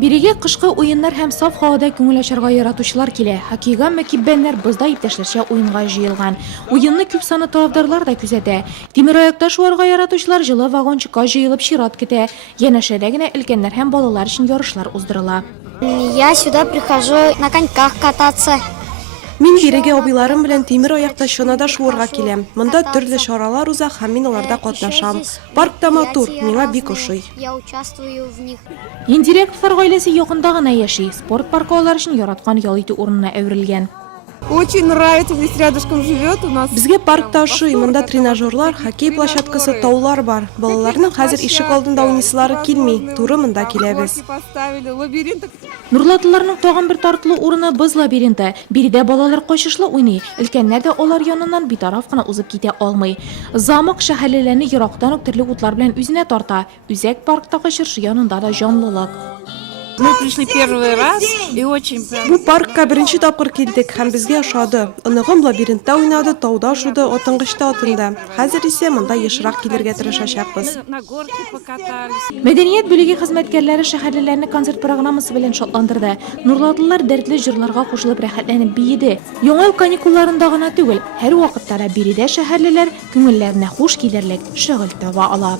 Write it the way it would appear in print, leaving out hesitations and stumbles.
Бирегә кышкы уеннар һәм саф һавада күңел ачарга яратучылар килә. Хоккейга мәкиббәннәр бызда иптәшләрчә уенга җыелган. Уенны күп саны тарафдарлар да күзәтә. Тимер аякта шуарга яратучылар җылы вагончыкка җыелып чират көтә. Янәшәдә генә өлкәннәр һәм балалар өчен ярышлар уздырыла. Я сюда прихожу на коньках кататься. Мин бирегә абыйларым белән тимер аякта чанада шуарга киләм. Монда төрле чаралар уза һәм мин аларда катнашам. Паркта матур, миңа бик ошый. Я участвую в них. Индиректор гаиләсе якында гына яши. Спорт паркы алар өчен яраткан ял итү урынына әверелгән. Очень нравится, здесь рядышком живет у нас. Безгә паркта ошый, монда тренажерлар, хоккей площадкасы, таулар бар. Балаларның хәзер ишек алдында уйныйсылары килми, туры монда киләбез. Поставили лабиринт. Нурлатыларның тагын бер тартылу урыны боз лабиринты. Биредә балалар кайшышлы уйный. Өлкәннәр дә алар яныннан битараф кына узып китә алмый. Замок шәһәрләрне ерактан ук төрле утлар белән үзенә тарта. Үзәк парктагы чыршы янында да җанлылык. Мы пришли первый раз и очень Бу паркка беренче тапкыр килдек һәм безгә ошады. Оныгым лабиринтта уйнады, тауда ашуды, атынгычта атынды. Хәзер исә монда ешрак килергә тырышачакбыз. на горке покатались. Мәдәният бүлеге хезмәткәрләре шәһәрләрне концерт программасы белән шатландырды. Нурлатылар дәртле җырларга кушылып рәхәтләнеп биеде. Яңа ел каникулларында гына түгел, һәр вакытта да биредә шәһәрлеләр күңелләренә хуш килерлек шөгыль таба ала.